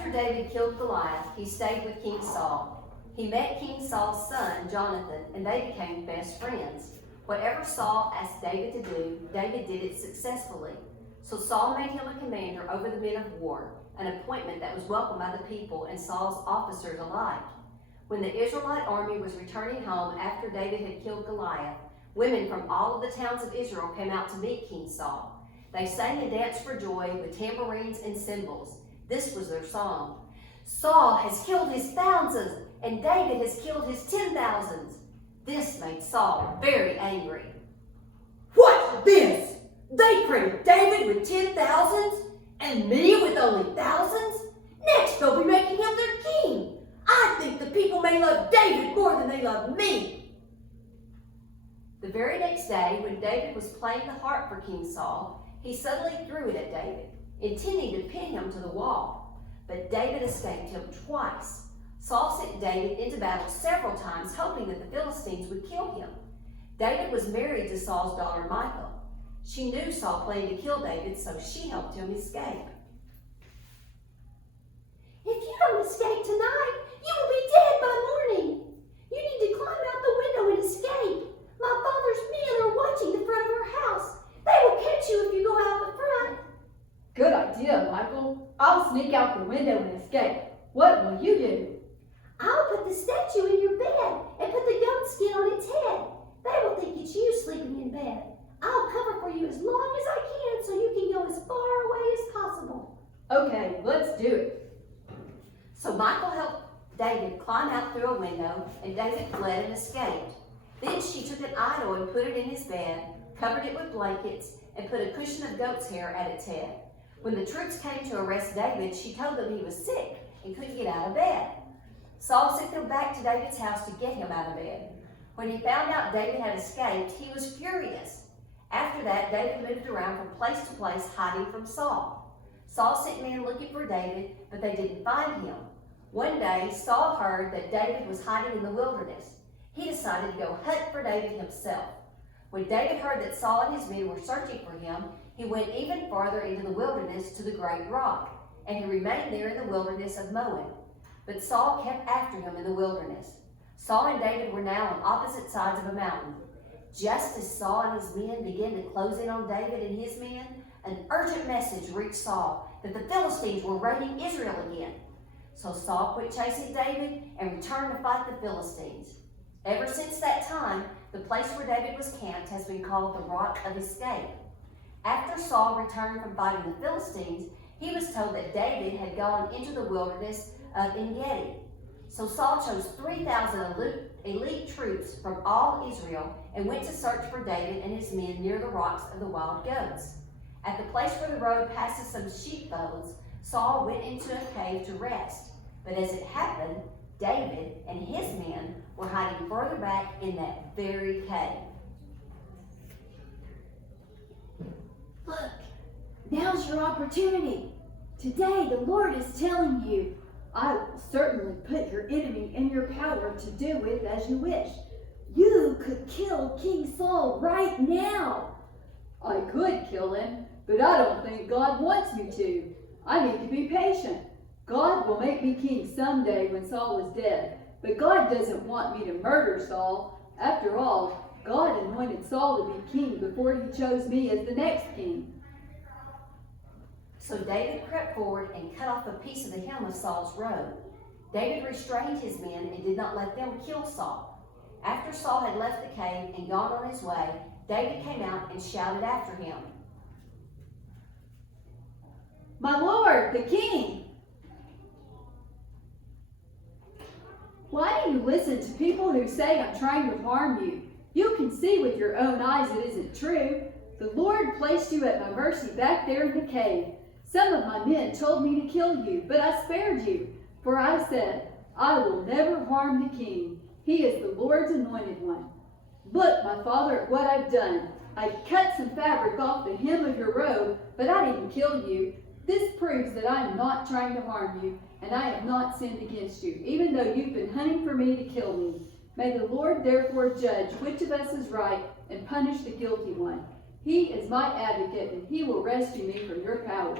After David killed Goliath, he stayed with King Saul. He met King Saul's son, Jonathan, and they became best friends. Whatever Saul asked David to do, David did it successfully. So Saul made him a commander over the men of war, an appointment that was welcomed by the people and Saul's officers alike. When the Israelite army was returning home after David had killed Goliath, women from all of the towns of Israel came out to meet King Saul. They sang and danced for joy with tambourines and cymbals. This was their song. Saul has killed his thousands, and David has killed his 10,000s. This made Saul very angry. What's this? They crowned David with 10,000s, and me with only thousands? Next they'll be making him their king. I think the people may love David more than they love me. The very next day, when David was playing the harp for King Saul, he suddenly threw it at David, intending to pin him to the wall. But David escaped him twice. Saul sent David into battle several times, hoping that the Philistines would kill him. David was married to Saul's daughter Michal. She knew Saul planned to kill David, so she helped him escape. If you don't escape tonight, you will be dead by morning. You need to climb out the window and escape. My father's men are watching the front of our house. They will catch you if you go out the front. Good idea, Michael. I'll sneak out the window and escape. What will you do? I'll put the statue in your bed and put the goat skin on its head. They will think it's you sleeping in bed. I'll cover for you as long as I can so you can go as far away as possible. Okay, let's do it. So Michal helped David climb out through a window, and David fled and escaped. Then she took an idol and put it in his bed, covered it with blankets, and put a cushion of goat's hair at its head. When the troops came to arrest David, she told them he was sick and couldn't get out of bed. Saul sent them back to David's house to get him out of bed. When he found out David had escaped, he was furious. After that, David moved around from place to place, hiding from Saul. Saul sent men looking for David, but they didn't find him. One day, Saul heard that David was hiding in the wilderness. He decided to go hunt for David himself. When David heard that Saul and his men were searching for him, he went even farther into the wilderness to the great rock, and he remained there in the wilderness of Moab. But Saul kept after him in the wilderness. Saul and David were now on opposite sides of a mountain. Just as Saul and his men began to close in on David and his men, an urgent message reached Saul that the Philistines were raiding Israel again. So Saul quit chasing David and returned to fight the Philistines. Ever since that time, the place where David was camped has been called the Rock of Escape. After Saul returned from fighting the Philistines, he was told that David had gone into the wilderness of En-Gedi. So Saul chose 3,000 elite troops from all Israel and went to search for David and his men near the rocks of the wild goats. At the place where the road passes some sheepfolds, Saul went into a cave to rest. But as it happened, David and his men were hiding further back in that very cave. Look, now's your opportunity. Today the Lord is telling you, I will certainly put your enemy in your power to do with as you wish. you could kill King Saul right now. I could kill him, but I don't think God wants me to. I need to be patient. God will make me king someday when Saul is dead, but God doesn't want me to murder Saul. After all, God anointed Saul to be king before he chose me as the next king. So David crept forward and cut off a piece of the hem of Saul's robe. David restrained his men and did not let them kill Saul. After Saul had left the cave and gone on his way, David came out and shouted after him, My lord, the king! Why do you listen to people who say I'm trying to harm you? You can see with your own eyes it isn't true. The Lord placed you at my mercy back there in the cave. Some of my men told me to kill you, but I spared you. For I said, I will never harm the king. He is the Lord's anointed one. Look, my father, at what I've done. I cut some fabric off the hem of your robe, but I didn't kill you. This proves that I am not trying to harm you, and I have not sinned against you, even though you've been hunting for me to kill me. May the Lord therefore judge which of us is right and punish the guilty one. He is my advocate, and he will rescue me from your power.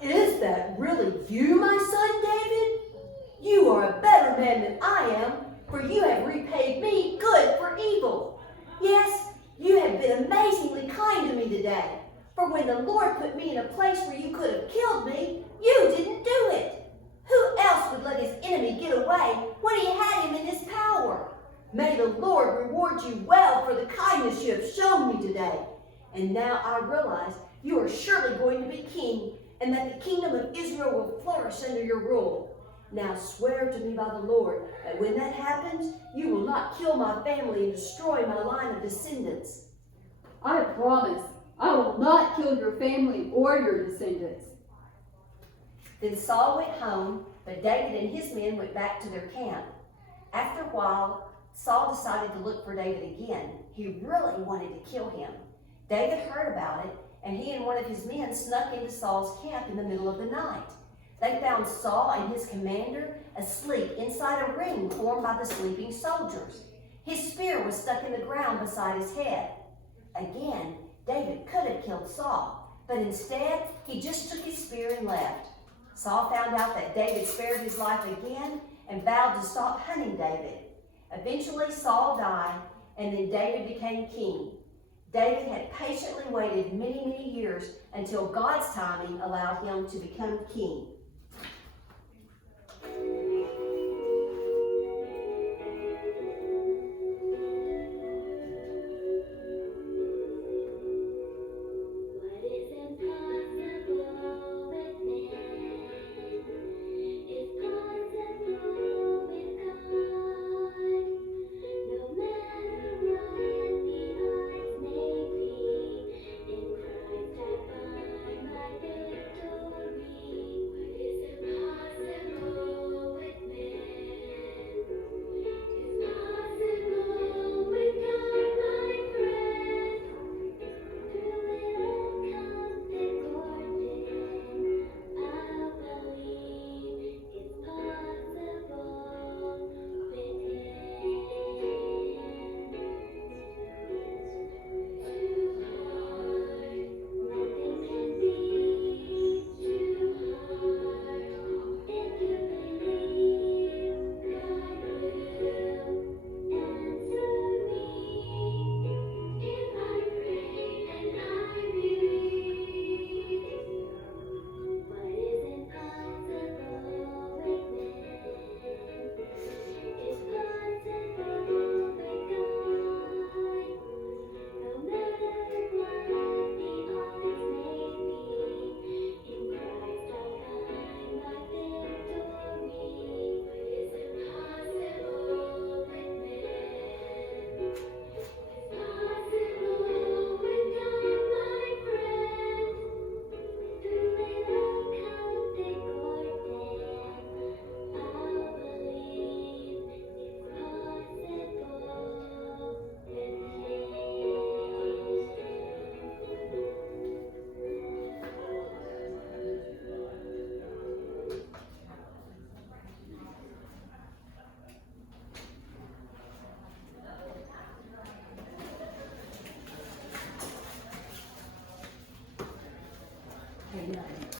Is that really you, my son man than I am, for you have repaid me good for evil. Yes, you have been amazingly kind to me today. For when the Lord put me in a place where you could have killed me, you didn't do it. Who else would let his enemy get away when he had him in his power? May the Lord reward you well for the kindness you have shown me today. And now I realize you are surely going to be king, and that the kingdom of Israel will flourish under your rule. Now swear to me by the Lord that when that happens, you will not kill my family and destroy my line of descendants. I promise I will not kill your family or your descendants. Then Saul went home, but David and his men went back to their camp. After a while, Saul decided to look for David again. He really wanted to kill him. David heard about it, and he and one of his men snuck into Saul's camp in the middle of the night. They found Saul and his commander asleep inside a ring formed by the sleeping soldiers. His spear was stuck in the ground beside his head. Again, David could have killed Saul, but instead, he just took his spear and left. Saul found out that David spared his life again and vowed to stop hunting David. Eventually, Saul died, and then David became king. David had patiently waited many, many years until God's timing allowed him to become king.